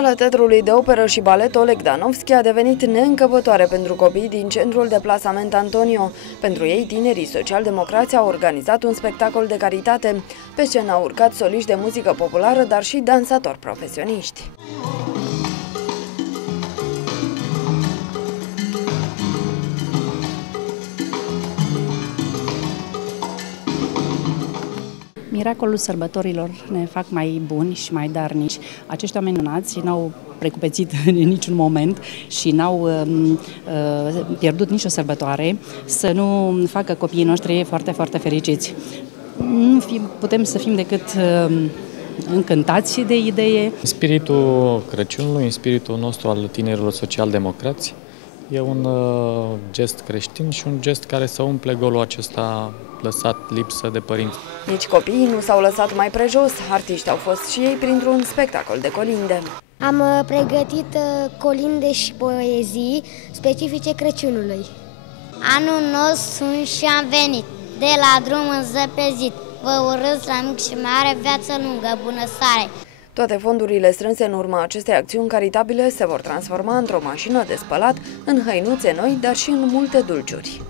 Sala Teatrului de Operă și Balet Oleg Danovski a devenit neîncăpătoare pentru copii din centrul de plasament Antonio. Pentru ei, tinerii social-democrați au organizat un spectacol de caritate. Pe scenă au urcat soliști de muzică populară, dar și dansatori profesioniști. Miracolul sărbătorilor ne fac mai buni și mai darnici. Acești oameni minunați n-au precupețit în niciun moment și n-au pierdut nicio sărbătoare să nu facă copiii noștri foarte, foarte fericiți. Putem să fim decât încântați de idee. În spiritul Crăciunului, în spiritul nostru al tinerilor social-democrați, e un gest creștin și un gest care să umple golul acesta lăsat lipsă de părinți. Nici copiii nu s-au lăsat mai prejos. Artiști au fost și ei printr-un spectacol de colinde. Am pregătit colinde și poezii specifice Crăciunului. Anul nou sunt și am venit, de la drum înzăpezit. Vă urez la mic și mare viață lungă, bunăstare. Toate fondurile strânse în urma acestei acțiuni caritabile se vor transforma într-o mașină de spălat, în hăinuțe noi, dar și în multe dulciuri.